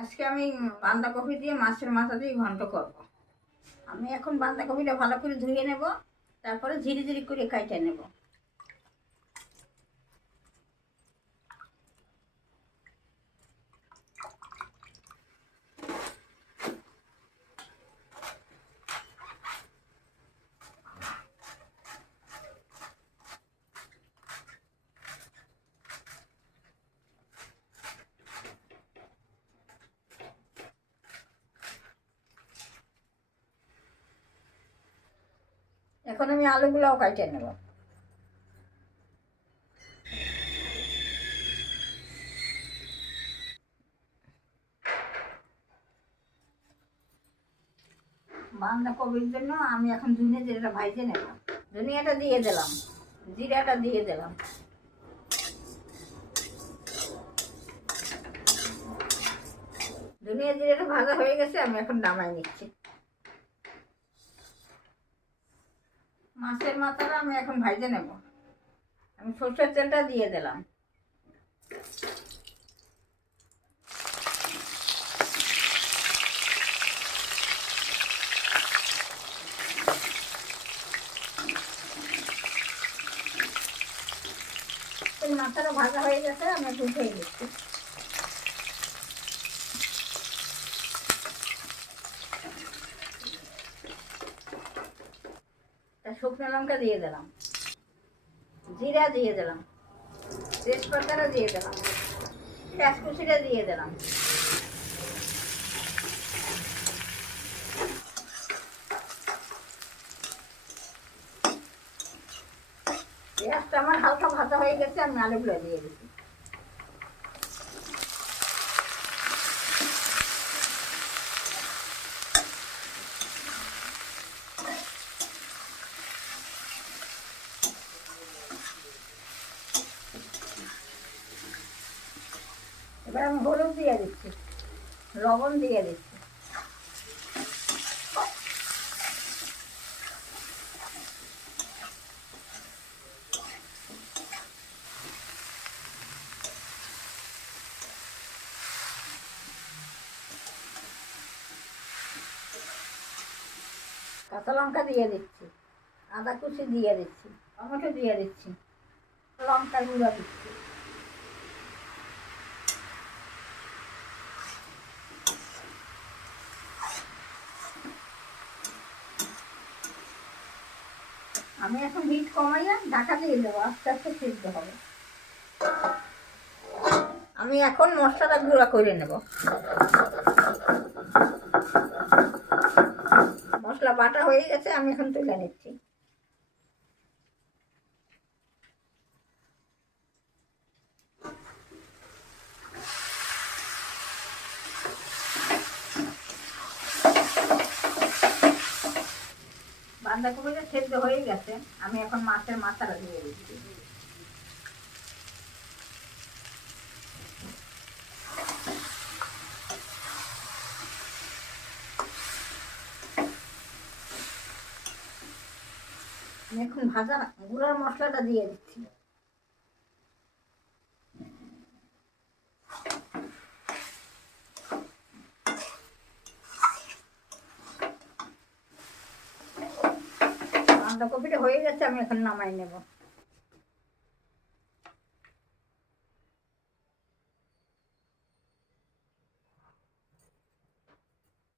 আজকে আমি বাঁধাকপি দিয়ে মাছের মাথা দিয়ে ঘন্ট করব। আমি এখন বাঁধাকপিটা ভালো করে ধুয়ে নেব, তারপরে ঝিরি ঝিরি করে কাইটে নেব এখন আমি আলুগুলোও কাটে নেব। বাঁধাকপির জন্য আমি এখন ধুনে জিরাটা ভাইজে নেব। ধনিয়াটা দিয়ে দিলাম, জিরাটা দিয়ে দিলাম। ধনিয়া জিরাটা ভাজা হয়ে গেছে, আমি এখন নামাই নিচ্ছি। মাছের মাথাটা আমি এখন ভাইজে নেব। আমি সরষের তেলটা দিয়ে দিলাম। মাথাটা ভাজা হয়ে গেছে, আমি একটু উঠে দিচ্ছি শুকনো লঙ্কা দিয়ে দিলাম। জিরা দিয়ে দিলাম। তেজপাতাটা দিয়ে দিলাম। পেঁয়াজ কুচিটা দিয়ে দিলাম। পেঁয়াজটা আমার হালকা ভাজা হয়ে গেছে, আমি আলুগুলো দিয়ে দিচ্ছি। এবার আমি হলুদ দিয়ে দিচ্ছি, লবণ দিয়ে দিচ্ছি। কাঁচা লঙ্কা দিয়ে দিচ্ছি, আদা কুচি দিয়ে দিচ্ছি, টমেটো দিয়ে দিচ্ছি লঙ্কা গুঁড়ো দিচ্ছি। আমি এখন হিট কমাইয়া ঢাকা দিয়ে দেবো, আস্তে আস্তে সিদ্ধ হবে। আমি এখন মশলাটা গুঁড়া করে নেব। মশলা বাটা হয়ে গেছে, আমি এখন তুলে নিচ্ছি। বাঁধাকপিটা সেদ্ধ হয়ে গেছে। আমি এখন মাছের মাথাটা দিয়ে দিচ্ছি। এখন ভাজা গুঁড়ার মশলাটা দিয়ে দিচ্ছি। বাঁধাকপিটা হয়ে গেছে আমি এখন নামাই নেব।